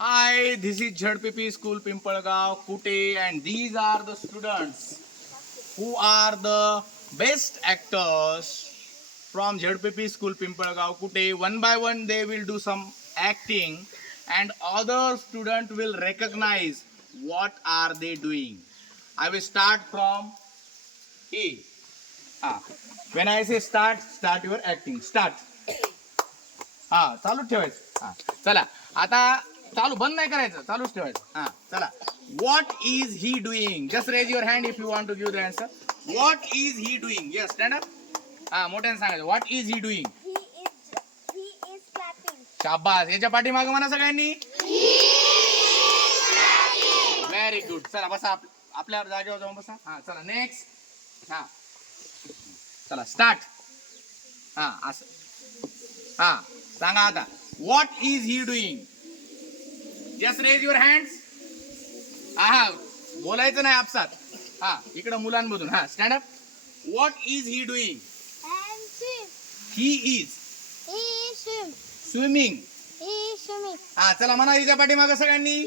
Hi this is ZPP school Pimpalgaon Kute and these are the students who are the best actors from ZPP school Pimpalgaon Kute one by one they will do some acting and other student will recognise what are they doing I will start from a हा when I say start start your acting start हा चालू ठेवायचं हां चला आता चालू बंद नाही करायचं चालूच ठेवायचं. हा चला. What is he doing just raise your hand if you want to give the answer what is he doing yes stand up हा मोठ्याने सांगायचं. What is he doing. शाबास. याच्या पाठीमागं म्हणा सगळ्यांनी. व्हेरी गुड चला बसा आप- आपल्या जागेवर जाऊन बसा. हा चला नेक्स्ट हा. चला स्टार्ट हा असं. हा सांगा आता. What is he doing just raise your hands हा हा बोलायचं नाही आपसात. हा इकडं मुलांमधून. हा stand up what is he doing. He is. Swimming. हा चला म्हणा हिच्या पाठीमागं सगळ्यांनी.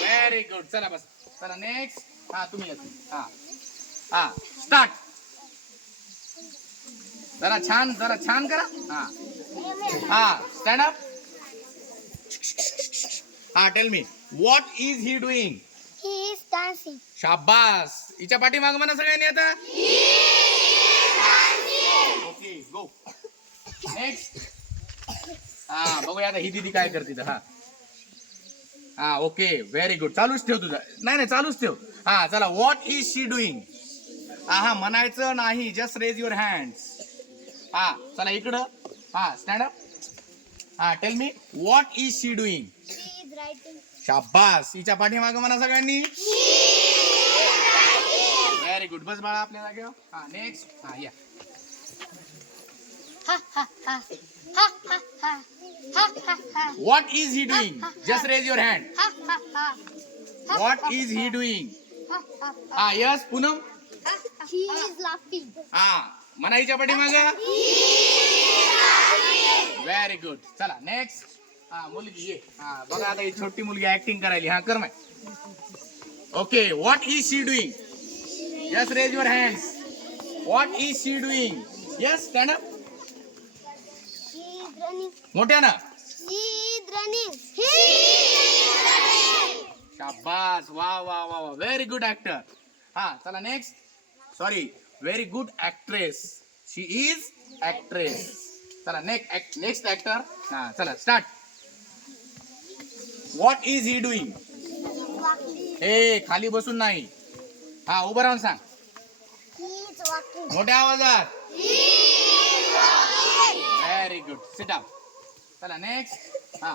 व्हेरी गुड चला बस. चला नेक्स्ट हा तुम्ही हा. हा स्टार्ट जरा छान जरा छान करा. हा. हा स्टँड अप हा tell me what is he doing. शाबास. हिच्या पाठीमागं म्हणा सगळ्यांनी आता. ओके गो नेक्स्ट हा बघूया आता ही दिदी काय करते तर हा. हा ओके व्हेरी गुड चालूच ठेव तुझा. नाही नाही चालूच ठेव. हा चला व्हॉट इज शी डुईंग हा म्हणायचं नाही जस्ट रेज युअर हँड्स हा चला इकडं. हा स्टँड अप हा tell me what is she doing. शाबास. हिच्या पाठीमागं म्हणा सगळ्यांनी. व्हेरी गुड बस बाळा आपल्या जागेवर. हा नेक्स्ट हा या. Ha ha ha. Ha ha ha. Ha ha ha. What is he doing just raise your hand Ha ha ha. What is he doing Ha ha ha. हा. Yes Poonam He is laughing. हा म्हणा हिच्या पाठीमागं very good चला next मुलगी छोटी मुलगी acting करायली. हा, कर माय okay what is she doing yes raise your hands what is she doing yes stand up running. He शाबास वा वा वा वा व्हेरी गुड ऍक्टर हा चला next sorry very good actress she is actress चला नेक्स्ट ऍक्टर हा चला start what is he doing. ए खाली बसून नाही. हा उभं राहून सांग. मोठ्या आवाजात. व्हेरी गुड सिट अप चला नेक्स्ट हा.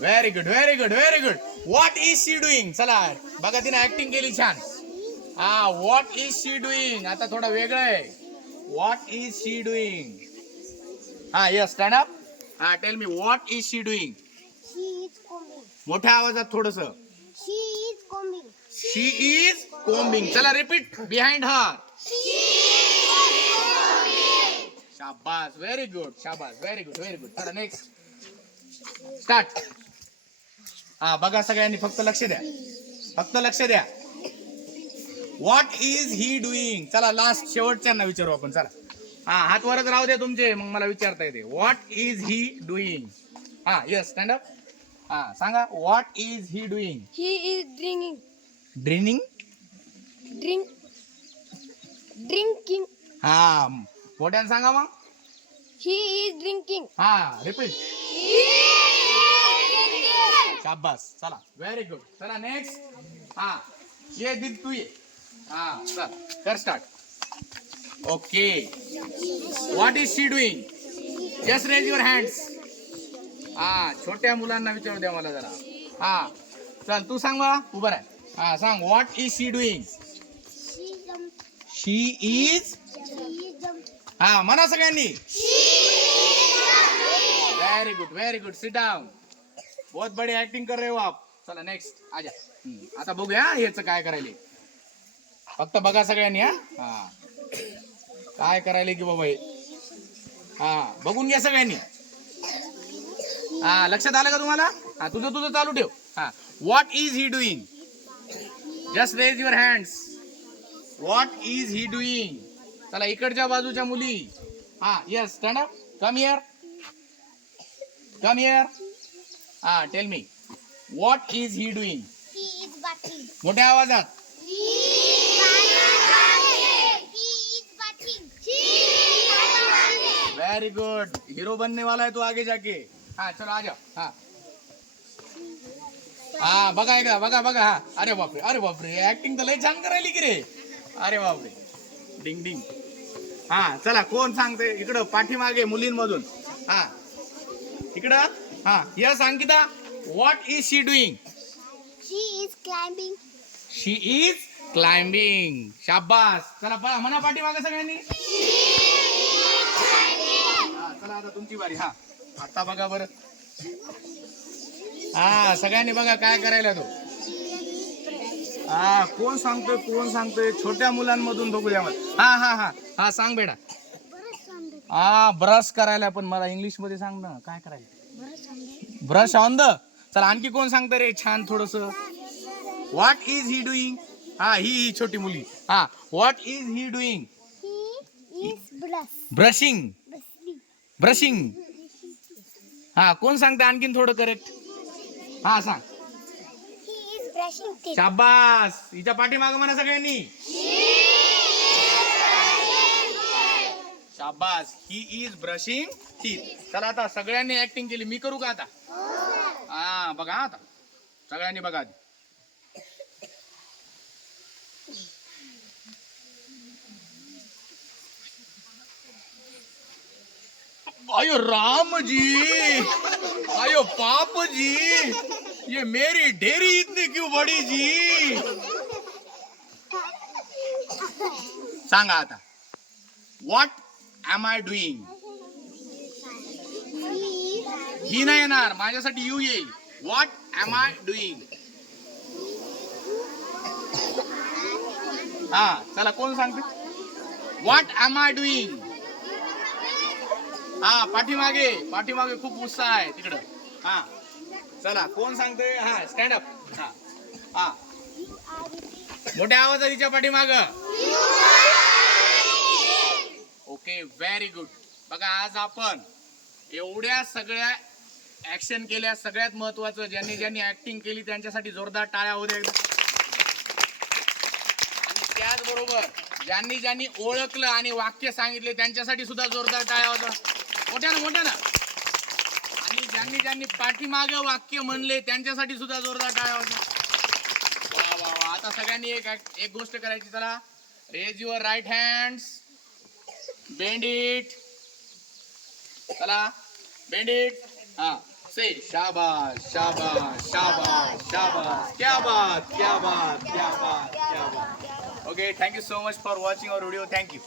Very good very good very good what is she doing चला बघा तिने ऍक्टिंग केली छान. हा व्हॉट इज शी डुईंग आता थोडं वेगळं आहे. व्हॉट इज शी डुईंग हा यस स्टँड अप हा tell me what is she doing She is combing. मोठ्या आवाजात थोडस. She is combing. She is combing चला रिपीट बिहाइंड हर शाबास. व्हेरी गुड शाबास. व्हेरी गुड व्हेरी गुड चला next start हा बघा सगळ्यांनी फक्त लक्ष द्या. फक्त लक्ष द्या. व्हॉट इज ही डुईंग चला लास्ट शेवटच्यांना विचारू आपण चला. हा हात वरच राहू द्या तुमचे मग मला विचारता येते. व्हॉट इज ही डुईंग हा यस स्टँड अप हा सांगा what is he doing He is drinking. ड्रिनिंग Drink. Drinking. हा मोठ्यानं सांगा मग. He is drinking. हा रिपीट. शाबास चला व्हेरी गुड चला नेक्स्ट हा ये दीद तू ये हा चल कर start okay what is she doing just raise your hands हा छोट्या मुलांना विचारू द्या मला जरा. हा चल तू सांग मला उभं राह. हा सांग what is she doing she is हा म्हणा सगळ्यांनी. Very good very good sit down बहुत बड़ी ऍक्टिंग कर रहे हो आप. चला नेक्स्ट आजा. आता बघूया याचं काय करायले. फक्त बघा सगळ्यांनी हा? हा. काय करायला की बाबा हे हा बघून घ्या सगळ्यांनी. हा लक्षात आलं का तुम्हाला? हा तुझं तुझं चालू ठेव. हा. What is he doing just raise your hands what is he doing चला इकडच्या बाजूच्या मुली. हा yes stand up come here come here हा tell me what is he doing. मोठ्या आवाजात He is bathing. He is bathing. Very good hero बनने वाला है तू आगे जाके। हा चलो आ जाओ। हा। हा बघा एकदा बघा बघा हा। अरे बापरे अरे बापरे ऍक्टिंग तर लय छान करायली की रे। अरे बापरे डिंग डिंग हा चला कोण सांगते? इकडं पाठीमागे मुलींमधून. हा। इकडं? हा yes Ankita what is she doing She is climbing. She is climbing शाबास. चला पळा म्हणा पाठीमागे सगळ्यांनी. चला आता तुमची बारी हा. आता बघा बरं. हा सगळ्यांनी बघा काय करायला तो. हा कोण सांगतोय कोण सांगतोय? छोट्या मुलांमधून बघू द्या मला हा हा हा. हा सांग बेटा. हा ब्रश करायला पण मला इंग्लिशमध्ये सांग ना काय करायला. ब्रश ऑन द चला आणखी कोण सांगतं रे? छान थोडस. व्हॉट इज ही डुईंग हा ही ही छोटी मुली. हा what is he doing. Brushing. Brushing. हा कोण सांगते आणखीन थोडं करेक्ट हा सांग. शाबास. हिच्या पाठीमाग म्हणा सगळ्यांनी. शाबास. ही इज ब्रशिंग टीथ चला आता सगळ्यांनी ऍक्टिंग केली. मी करू का आता? हा बघा हा आता. सगळ्यांनी बघा आधी. अयो राम जी, अयो पाप जी, ये मेरी डेरी इतनी क्यों बड़ी जी? सांगा आता। व्हॉट एम आय डुईंग ही नाही येणार माझ्यासाठी यू येईल व्हॉट एम आय डुईंग हा, चला, कोण सांगते? व्हॉट एम आय डुईंग हा पाठीमागे पाठीमागे खूप उत्साह आहे तिकडं. हा. चला कोण सांगते हा स्टँड अप हा. हा. मोठ्या आवाजात तिच्या पाठीमाग. ओके व्हेरी गुड बघा आज आपण एवढ्या सगळ्या ऍक्शन केल्या सगळ्यात महत्वाचं ज्यांनी ज्यांनी ऍक्टिंग केली त्यांच्यासाठी जोरदार टाळ्या होऊ द्या आणि त्याचबरोबर ज्यांनी ज्यांनी ओळखलं आणि वाक्य सांगितले त्यांच्यासाठी सुद्धा जोरदार टाळ्या होत्या. मोठ्यानं मोठ्यानं. आणि ज्यांनी ज्यांनी पाठीमाग वाक्य म्हणले त्यांच्यासाठी सुद्धा जोरदार टाळ्या होत्या वा वा वा. आता सगळ्यांनी एक एक गोष्ट करायची चला. Raise your right hands bend it चला. बेंड इट हा. से शाबाश शाबाश शाबाश शाबाश क्या बात क्या बात क्या बात क्या बात. Okay thank you so much for watching our video thank you